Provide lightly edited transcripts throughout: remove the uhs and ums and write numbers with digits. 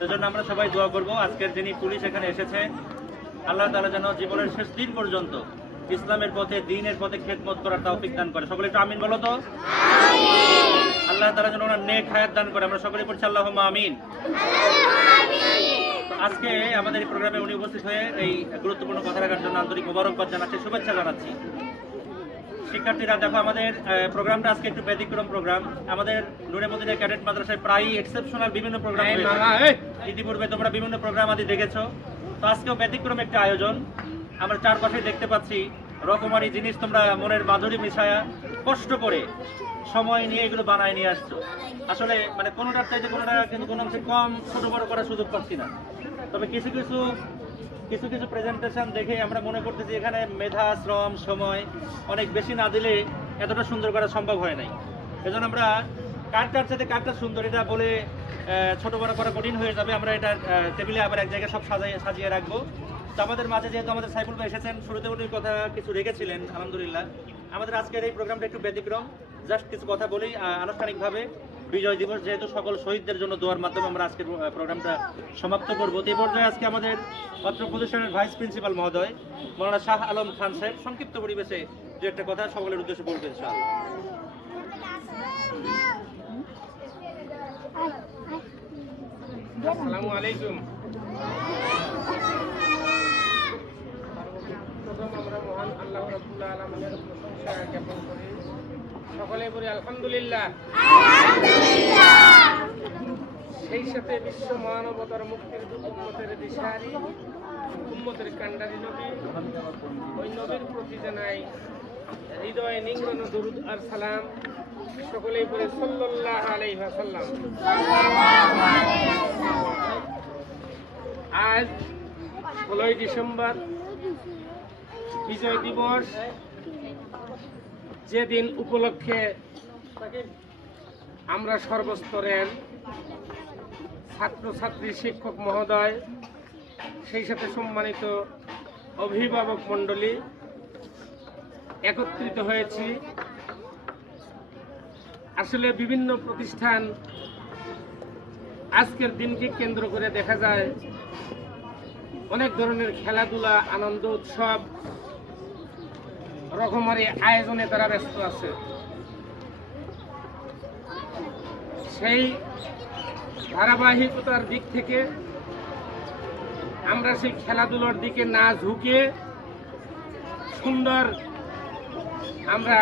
সেজন্য আমরা সবাই দোয়া করব আজকের যিনি পুলিশ এখানে এসেছে, আল্লাহ তাআলা যেন জীবনের শেষ দিন পর্যন্ত ইসলামের পথে, দ্বীনের পথে খেদমত করার তৌফিক দান করে। সকলে একটু আমিন বলো তো। আল্লাহ তাআলা যেন ওনার নেক হায়াত দান করে। আমরা সকলে পড়ছি আল্লাহুম্মা আমিন। আজকে আমাদের এই প্রোগ্রামে উনি উপস্থিত হয়ে এই গুরুত্বপূর্ণ কথা রাখার জন্য আন্তরিক মোবারকবাদ জানাচ্ছি, শুভেচ্ছা জানাচ্ছি। শিক্ষার্থীরা দেখো, আমাদের প্রোগ্রামটা আজকে একটু ব্যতিক্রম প্রোগ্রাম। আমাদের নূরে মদিনা ক্যাডেট মাদ্রাসায় প্রায়ই এক্সেপশনাল বিভিন্ন প্রোগ্রাম ইতিপূর্বে তোমরা বিভিন্ন প্রোগ্রাম আদি দেখেছো, তো আজকেও ব্যতিক্রম একটি আয়োজন। আমরা চারপাশে দেখতে পাচ্ছি রকমারি জিনিস, তোমরা মনের মাধুরী মিশায়া কষ্ট করে সময় নিয়ে এগুলো বানায় নিয়ে আসছো। আসলে মানে কোনোটার চাইতে কোনোটা কিন্তু কোনো অংশে কম ছোট বড় করার সুযোগ পাচ্ছি না। তবে কিছু কিছু প্রেজেন্টেশন দেখে আমরা মনে করতেছি এখানে মেধা, শ্রম, সময় অনেক বেশি না দিলে এতটা সুন্দর করা সম্ভব হয় নাই। এজন্য আমরা কারটার চাইতে কারটা সুন্দর এটা বলে ছোট বড় করা কঠিন হয়ে যাবে। আমরা এটা টেবিলে আবার এক জায়গায় সব সাজিয়ে রাখবো। তো আমাদের মাঝে যেহেতু আমাদের সাইফুল ভাই এসেছেন, শুরুতে উনি কথা কিছু রেখেছিলেন, আলহামদুলিল্লাহ। আমাদের আজকের এই প্রোগ্রামটা একটু ব্যতিক্রম। জাস্ট কিছু কথা বলেই আনুষ্ঠানিকভাবে বিজয় দিবস যেহেতু সকল শহীদদের জন্য দোয়ার মাধ্যমে আমরা আজকের প্রোগ্রামটা সমাপ্ত করবো। এই পর্যায়ে আজকে আমাদের অত্র প্রতিষ্ঠানের ভাইস প্রিন্সিপাল মহোদয় মৌলানা শাহ আলম খান সাহেব সংক্ষিপ্ত পরিবেশে দু একটা কথা সকলের উদ্দেশ্যে বলবেন। আসসালামু আলাইকুম। প্রথম আমরা মহান আল্লাহ রাব্বুল আলামিনের প্রশংসা জ্ঞাপন করি, সকলে বলি আলহামদুলিল্লাহ। সেই সাথে বিশ্ব মানবতার মুক্তির উম্মতের দিশারি, উম্মতের কান্ডারি নবী, ওই নবীর প্রতি জানাই হৃদয় নিংড়ানো দরুদ আর সালাম। সকলেই বলে সাল্লাল্লাহু আলাইহি ওয়াসাল্লাম। আজ 16 ডিসেম্বর বিজয় দিবস, যেদিন উপলক্ষে আমরা সর্বস্তরের ছাত্রছাত্রী, শিক্ষক মহোদয়, সেই সাথে সম্মানিত অভিভাবক মণ্ডলী একত্রিত হয়েছি। আসলে বিভিন্ন প্রতিষ্ঠান আজকের দিনকে কেন্দ্র করে দেখা যায় অনেক ধরনের খেলাধুলা, আনন্দ উৎসব, রকমারি আয়োজনে তারা ব্যস্ত আছে। সেই ধারাবাহিকতার দিক থেকে আমরা সেই খেলাধুলার দিকে না ঝুঁকে সুন্দর আমরা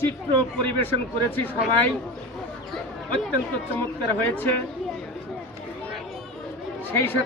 চিত্র পরিবেশন করেছি। সবাই অত্যন্ত চমৎকার হয়েছে। সেই সাথে